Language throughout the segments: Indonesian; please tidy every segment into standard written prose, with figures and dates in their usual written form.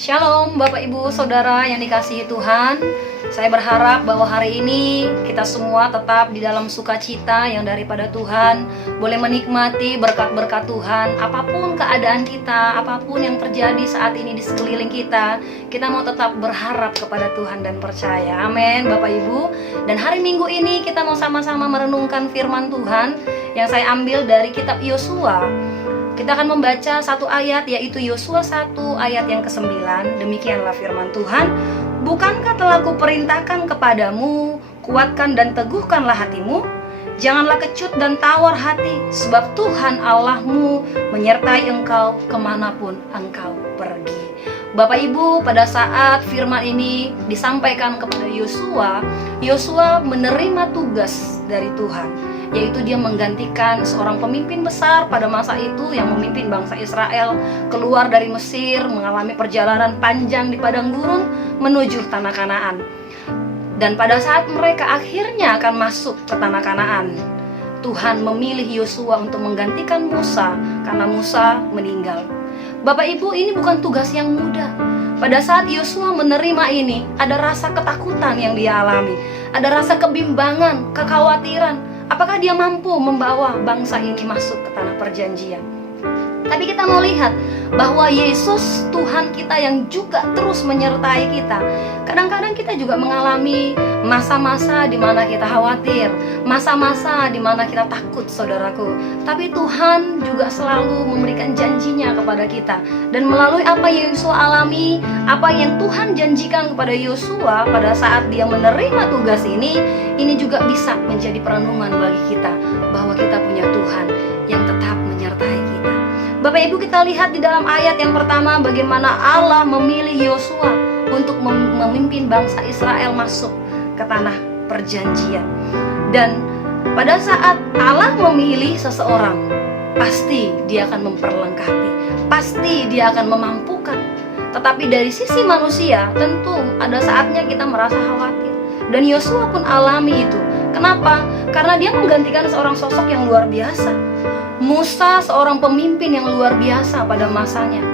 Shalom Bapak Ibu Saudara yang dikasihi Tuhan. Saya berharap bahwa hari ini kita semua tetap di dalam sukacita yang daripada Tuhan, boleh menikmati berkat-berkat Tuhan. Apapun keadaan kita, apapun yang terjadi saat ini di sekeliling kita mau tetap berharap kepada Tuhan dan percaya. Amin Bapak Ibu. Dan hari Minggu ini kita mau sama-sama merenungkan firman Tuhan yang saya ambil dari kitab Yosua. Kita akan membaca satu ayat, yaitu Yosua 1 ayat yang ke-9. Demikianlah firman Tuhan. Bukankah telah kuperintahkan kepadamu, kuatkan dan teguhkanlah hatimu. Janganlah kecut dan tawar hati, sebab Tuhan Allahmu menyertai engkau kemanapun engkau pergi. Bapak Ibu, pada saat firman ini disampaikan kepada Yosua, Yosua menerima tugas dari Tuhan, yaitu dia menggantikan seorang pemimpin besar pada masa itu yang memimpin bangsa Israel keluar dari Mesir, mengalami perjalanan panjang di padang gurun menuju tanah Kanaan. Dan pada saat mereka akhirnya akan masuk ke tanah Kanaan, Tuhan memilih Yosua untuk menggantikan Musa karena Musa meninggal. Bapak Ibu, ini bukan tugas yang mudah. Pada saat Yosua menerima ini, ada rasa ketakutan yang dia alami, ada rasa kebimbangan, kekhawatiran. Apakah dia mampu membawa bangsa ini masuk ke tanah perjanjian? Tapi kita mau lihat bahwa Yesus Tuhan kita yang juga terus menyertai kita. Kadang-kadang kita juga mengalami masa-masa di mana kita khawatir, masa-masa di mana kita takut, saudaraku. Tapi Tuhan juga selalu memberikan janjinya kepada kita. Dan melalui apa yang Yosua alami, apa yang Tuhan janjikan kepada Yosua pada saat dia menerima tugas ini juga bisa menjadi perenungan bagi kita bahwa kita punya Tuhan yang tetap menyertai kita. Bapak Ibu, kita lihat di dalam ayat yang pertama bagaimana Allah memilih Yosua untuk memimpin bangsa Israel masuk ke tanah perjanjian. Dan pada saat Allah memilih seseorang, pasti dia akan memperlengkapi, pasti dia akan memampukan. Tetapi dari sisi manusia, tentu ada saatnya kita merasa khawatir. Dan Yosua pun alami itu. Kenapa? Karena dia menggantikan seorang sosok yang luar biasa. Musa seorang pemimpin yang luar biasa pada masanya.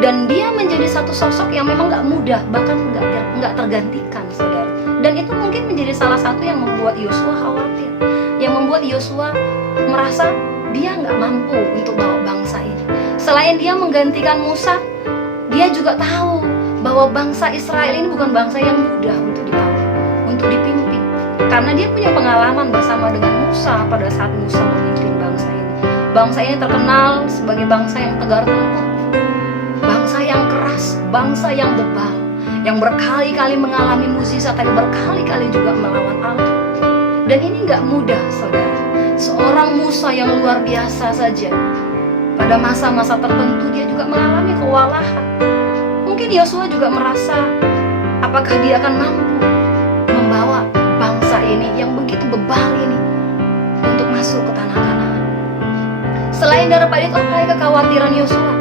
Dan dia menjadi satu sosok yang memang gak mudah, bahkan gak tergantikan, saudara. Dan itu mungkin menjadi salah satu yang membuat Yosua khawatir, yang membuat Yosua merasa dia gak mampu untuk bawa bangsa ini. Selain dia menggantikan Musa, dia juga tahu bahwa bangsa Israel ini bukan bangsa yang mudah untuk dibawa, untuk dipimpin. Karena dia punya pengalaman bersama dengan Musa pada saat Musa memimpin bangsa ini. Bangsa ini terkenal sebagai bangsa yang tegar tengkuk, bangsa yang keras, bangsa yang bebal, yang berkali-kali mengalami mukjizat, tapi berkali-kali juga melawan Allah. Dan ini gak mudah, saudara. Seorang Musa yang luar biasa saja, pada masa-masa tertentu dia juga mengalami kewalahan. Mungkin Yosua juga merasa, apakah dia akan mampu membawa bangsa ini yang begitu bebal ini untuk masuk ke tanah Kanaan. Selain daripada itu, apa kekhawatiran Yosua?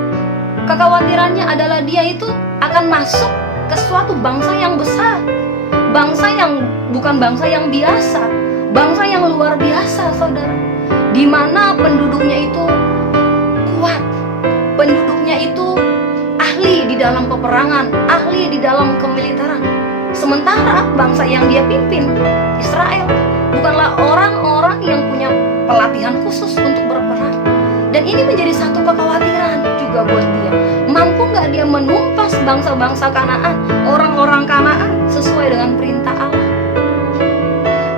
Kekhawatirannya adalah dia itu akan masuk ke suatu bangsa yang besar, bangsa yang bukan bangsa yang biasa, bangsa yang luar biasa, saudara. Di mana penduduknya itu kuat, penduduknya itu ahli di dalam peperangan, ahli di dalam kemiliteran. Sementara bangsa yang dia pimpin, Israel, bukanlah orang-orang yang punya pelatihan khusus untuk berperang. Dan ini menjadi satu kekhawatiran juga buat dia. Mampu gak dia menumpas bangsa-bangsa Kanaan, orang-orang Kanaan sesuai dengan perintah Allah?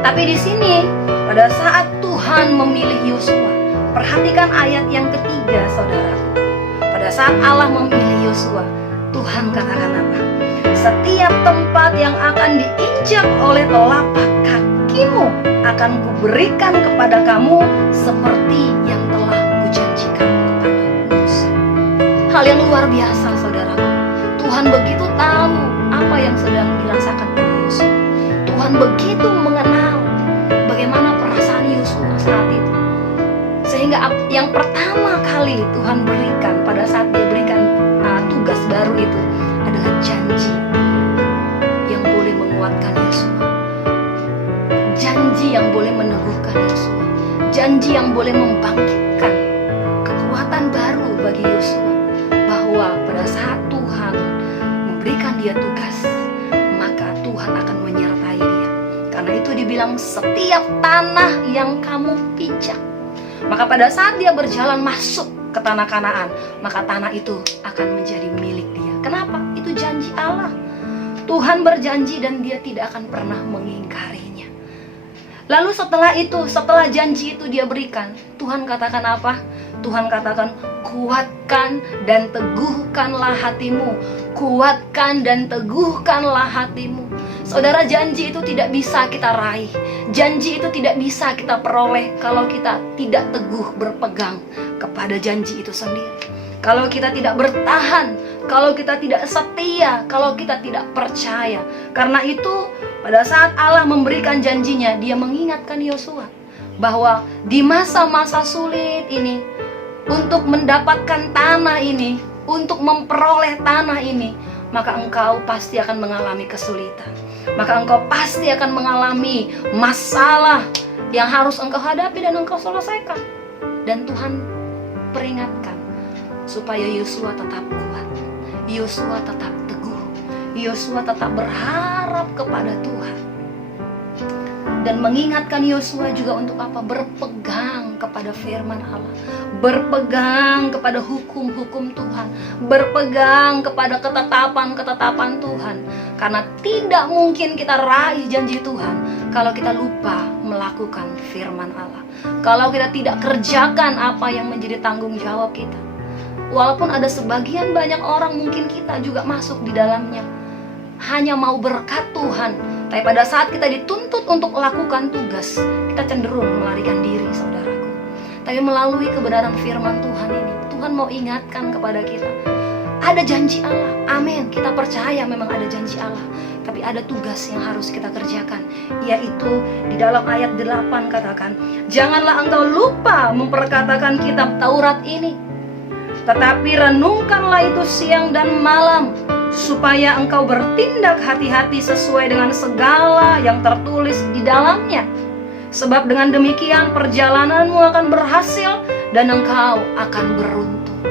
Tapi di sini, pada saat Tuhan memilih Yosua, perhatikan ayat yang ketiga, saudara. Pada saat Allah memilih Yosua, Tuhan katakan apa? Setiap tempat yang akan diinjak oleh telapak kakimu akan kuberikan kepada kamu seperti yang telah kujanjikan kepada Musa. Hal yang luar biasa, saudaraku. Tuhan begitu tahu apa yang sedang dirasakan oleh Yosua. Tuhan begitu mengenal bagaimana perasaan Yosua saat itu. Sehingga yang pertama kali Tuhan berikan pada saat dia berikan tugas baru itu adalah janji yang boleh menguatkan Yosua, janji yang boleh meneguhkan Yosua, janji yang boleh membangkitkan kekuatan baru bagi Yosua, bahwa pada saat Tuhan dibilang setiap tanah yang kamu pijak. Maka pada saat dia berjalan masuk ke tanah Kanaan, maka tanah itu akan menjadi milik dia. Kenapa? Itu janji Allah. Tuhan berjanji dan dia tidak akan pernah mengingkarinya. Lalu setelah itu, setelah janji itu dia berikan, Tuhan katakan apa? Tuhan katakan, kuatkan dan teguhkanlah hatimu. Kuatkan dan teguhkanlah hatimu. Saudara, janji itu tidak bisa kita raih. Janji itu tidak bisa kita peroleh kalau kita tidak teguh berpegang kepada janji itu sendiri. Kalau kita tidak bertahan, kalau kita tidak setia, kalau kita tidak percaya. Karena itu, pada saat Allah memberikan janjinya, dia mengingatkan Yosua bahwa di masa-masa sulit ini, untuk mendapatkan tanah ini, untuk memperoleh tanah ini, maka engkau pasti akan mengalami kesulitan. Maka engkau pasti akan mengalami masalah yang harus engkau hadapi dan engkau selesaikan. Dan Tuhan peringatkan supaya Yosua tetap kuat, Yosua tetap teguh, Yosua tetap berharap kepada Tuhan. Dan mengingatkan Yosua juga untuk apa? Berpegang kepada firman Allah, berpegang kepada hukum-hukum Tuhan, berpegang kepada ketetapan-ketetapan Tuhan. Karena tidak mungkin kita raih janji Tuhan kalau kita lupa melakukan firman Allah, kalau kita tidak kerjakan apa yang menjadi tanggung jawab kita. Walaupun ada sebagian banyak orang, mungkin kita juga masuk di dalamnya, hanya mau berkat Tuhan, tapi pada saat kita dituntut untuk melakukan tugas, kita cenderung melarikan diri, saudaraku. Tapi melalui kebenaran firman Tuhan ini, Tuhan mau ingatkan kepada kita, ada janji Allah, amin. Kita percaya memang ada janji Allah, tapi ada tugas yang harus kita kerjakan, yaitu di dalam ayat 8 katakan, janganlah engkau lupa memperkatakan kitab Taurat ini, tetapi renungkanlah itu siang dan malam, supaya engkau bertindak hati-hati sesuai dengan segala yang tertulis di dalamnya. Sebab dengan demikian perjalananmu akan berhasil dan engkau akan beruntung.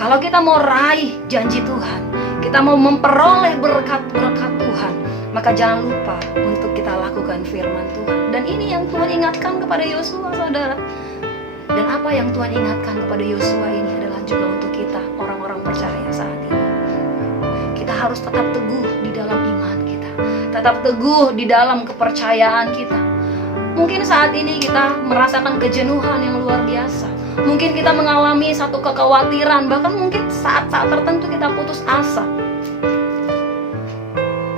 Kalau kita mau raih janji Tuhan, kita mau memperoleh berkat-berkat Tuhan, maka jangan lupa untuk kita lakukan firman Tuhan. Dan ini yang Tuhan ingatkan kepada Yosua, saudara. Dan apa yang Tuhan ingatkan kepada Yosua ini adalah juga untuk kita, orang-orang percaya saat ini. Kita harus tetap teguh di dalam iman kita, tetap teguh di dalam kepercayaan kita. Mungkin saat ini kita merasakan kejenuhan yang luar biasa. Mungkin kita mengalami satu kekhawatiran, bahkan mungkin saat-saat tertentu kita putus asa.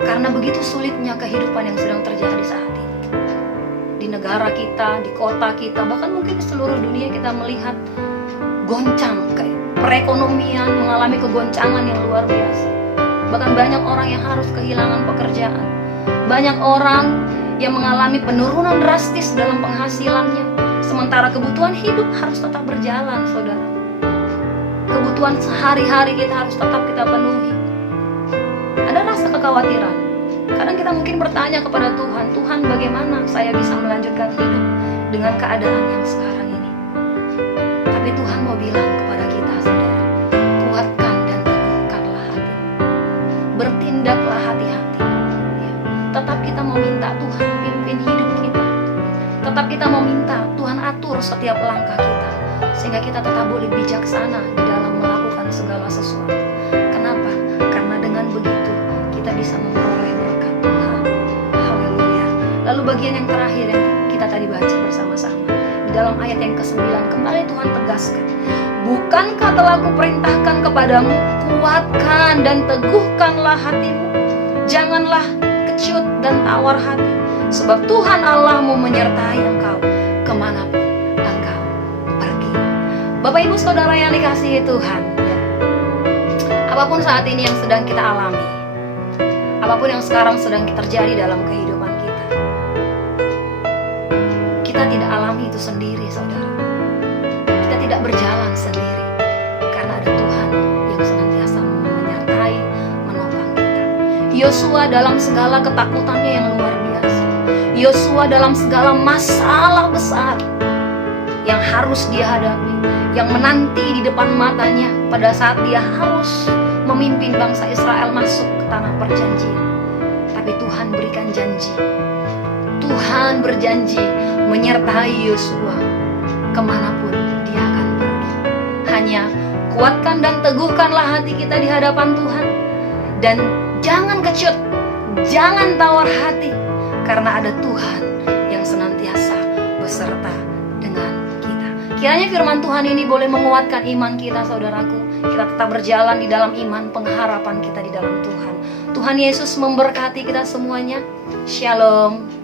Karena begitu sulitnya kehidupan yang sedang terjadi saat ini. Di negara kita, di kota kita, bahkan mungkin di seluruh dunia kita melihat goncang, kayak perekonomian mengalami kegoncangan yang luar biasa. Bahkan banyak orang yang harus kehilangan pekerjaan. Banyak orang yang mengalami penurunan drastis dalam penghasilannya. Sementara kebutuhan hidup harus tetap berjalan, saudara. Kebutuhan sehari-hari kita harus tetap kita penuhi. Ada rasa kekhawatiran. Kadang kita mungkin bertanya kepada Tuhan, Tuhan, bagaimana saya bisa melanjutkan hidup dengan keadaan yang sekarang ini? Tapi Tuhan mau bilang kepada kita, saudara, kuatkan dan teguhkanlah hati, bertindaklah hati-hati. Ya. Tetap kita mau minta Tuhan pimpin hidup kita. Tetap kita mau minta Tuhan atur setiap langkah kita, sehingga kita tetap boleh bijaksana di dalam melakukan segala sesuatu. Kenapa? Karena dengan begitu kita bisa memperoleh berkat Tuhan. Haleluya. Lalu bagian yang terakhir yang kita tadi baca bersama-sama, di dalam ayat yang ke-9 kembali Tuhan tegaskan, bukankah telah kuperintahkan kepadamu, kuatkan dan teguhkanlah hatimu, janganlah kecut dan tawar hati, sebab Tuhan Allahmu menyertai engkau kemanapun engkau pergi. Bapak Ibu Saudara yang dikasihi Tuhan, ya. Apapun saat ini yang sedang kita alami, apapun yang sekarang sedang terjadi dalam kehidupan kita, kita tidak alami itu sendiri, saudara. Kita tidak berjalan sendiri, karena ada Tuhan yang senantiasa menyertai, menopang kita. Yosua dalam segala ketakutannya yang luar biasa, Yosua dalam segala masalah besar yang harus dia hadapi, yang menanti di depan matanya pada saat dia harus memimpin bangsa Israel masuk ke tanah perjanjian. Tapi Tuhan berikan janji. Tuhan berjanji menyertai Yosua kemanapun dia akan pergi. Hanya kuatkan dan teguhkanlah hati kita di hadapan Tuhan. Dan jangan kecut, jangan tawar hati, karena ada Tuhan yang senantiasa beserta dengan kita. Kiranya firman Tuhan ini boleh menguatkan iman kita, saudaraku. Kita tetap berjalan di dalam iman, pengharapan kita di dalam Tuhan. Tuhan Yesus memberkati kita semuanya. Shalom.